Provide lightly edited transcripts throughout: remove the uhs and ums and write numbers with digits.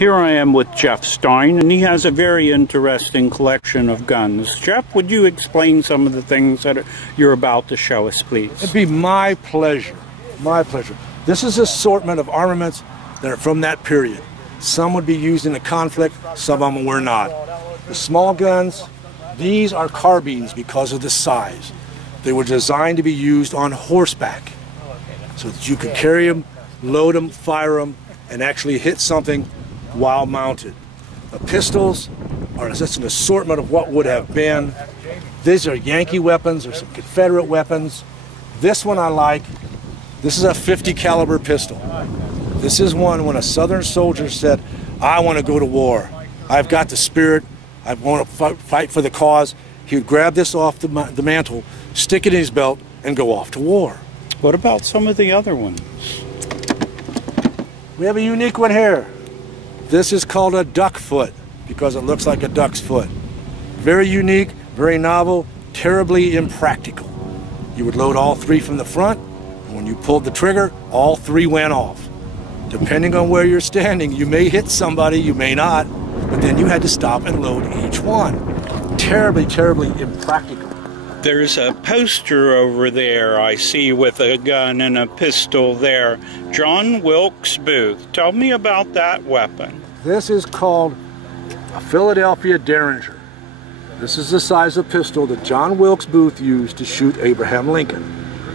Here I am with Jeff Stein, and he has a very interesting collection of guns. Jeff, would you explain some of the things that you're about to show us, please? It'd be my pleasure. My pleasure. This is an assortment of armaments that are from that period. Some would be used in the conflict, some of them were not. The small guns, these are carbines because of the size. They were designed to be used on horseback so that you could carry them, load them, fire them, and actually hit something while mounted. The pistols are just an assortment of what would have been. These are Yankee weapons or some Confederate weapons. This one I like. This is a .50 caliber pistol. This is one when a Southern soldier said, I want to go to war. I've got the spirit. I want to fight for the cause. He would grab this off the mantle, stick it in his belt, and go off to war. What about some of the other ones? We have a unique one here. This is called a duck foot because it looks like a duck's foot. Very unique, very novel, terribly impractical. You would load all three from the front, and when you pulled the trigger, all three went off. Depending on where you're standing, you may hit somebody, you may not, but then you had to stop and load each one. Terribly, terribly impractical. There's a poster over there I see with a gun and a pistol there. John Wilkes Booth. Tell me about that weapon. This is called a Philadelphia Derringer. This is the size of pistol that John Wilkes Booth used to shoot Abraham Lincoln.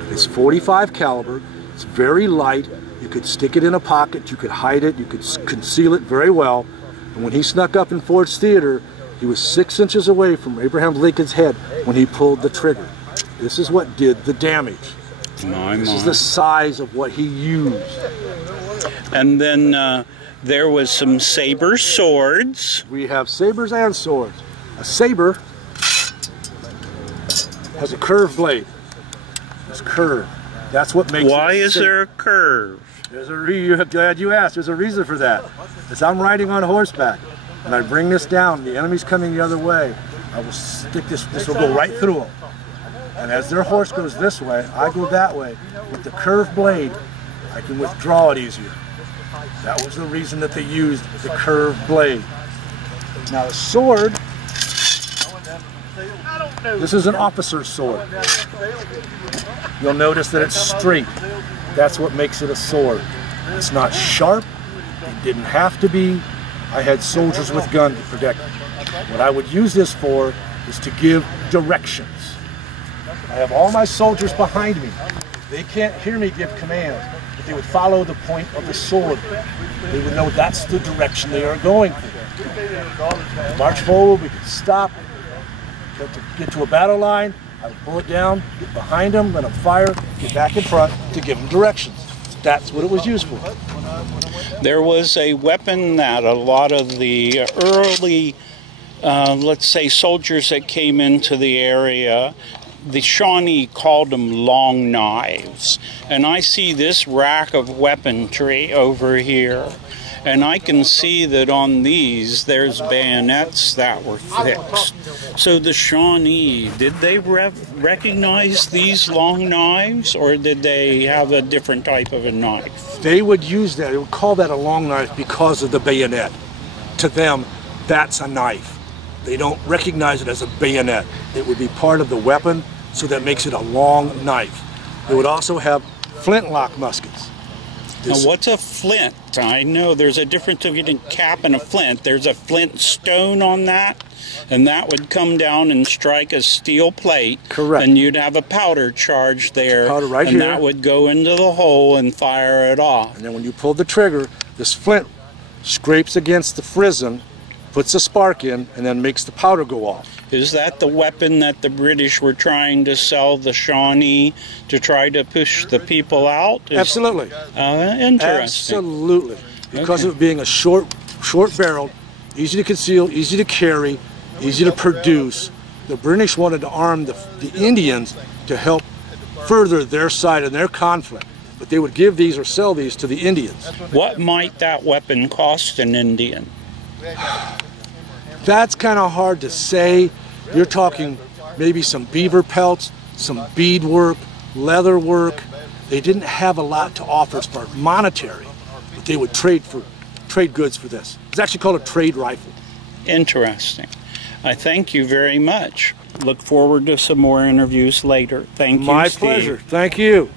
It's .45 caliber. It's very light. You could stick it in a pocket. You could hide it. You could conceal it very well. And when he snuck up in Ford's Theater, he was 6 inches away from Abraham Lincoln's head when he pulled the trigger. This is what did the damage. This is the size of what he used. And then there was some saber swords. We have sabers and swords. A saber has a curved blade. It's curved. That's what makes it. Why is there a curve? There's a glad you asked. There's a reason for that. As I'm riding on horseback, and I bring this down, the enemy's coming the other way, I will stick this will go right through them. And as their horse goes this way, I go that way. With the curved blade, I can withdraw it easier. That was the reason that they used the curved blade. Now a sword, this is an officer's sword. You'll notice that it's straight. That's what makes it a sword. It's not sharp. It didn't have to be. I had soldiers with guns to protect me. What I would use this for is to give directions. I have all my soldiers behind me. They can't hear me give commands, but they would follow the point of the sword. They would know that's the direction they are going for. March forward, we could stop, get to a battle line, I would pull it down, get behind them, let them fire, get back in front to give them directions. That's what it was used for. There was a weapon that a lot of the early, let's say, soldiers that came into the area, the Shawnee called them long knives. And I see this rack of weaponry over here. And I can see that on these, there's bayonets that were fixed. So the Shawnee, did they recognize these long knives, or did they have a different type of a knife? They would use that. They would call that a long knife because of the bayonet. To them, that's a knife. They don't recognize it as a bayonet. It would be part of the weapon, so that makes it a long knife. They would also have flintlock muskets. Now, what's a flint? I know there's a difference between a cap and a flint. There's a flint stone on that, and that would come down and strike a steel plate. Correct. And you'd have a powder charge there, powder right and here. That would go into the hole and fire it off. And then when you pull the trigger, this flint scrapes against the frizzen, puts a spark in, and then makes the powder go off. Is that the weapon that the British were trying to sell the Shawnee to try to push the people out? Absolutely. Interesting. Absolutely. Because of it being a short-barreled, easy to conceal, easy to carry, easy to produce, the British wanted to arm the Indians to help further their side of their conflict. But they would give these or sell these to the Indians. What might that weapon cost an Indian? That's kind of hard to say. You're talking maybe some beaver pelts, some beadwork, leather work. They didn't have a lot to offer as far as monetary, but they would trade trade goods for this. It's actually called a trade rifle. Interesting. I thank you very much. Look forward to some more interviews later. Thank you, My Steve. pleasure. Thank you.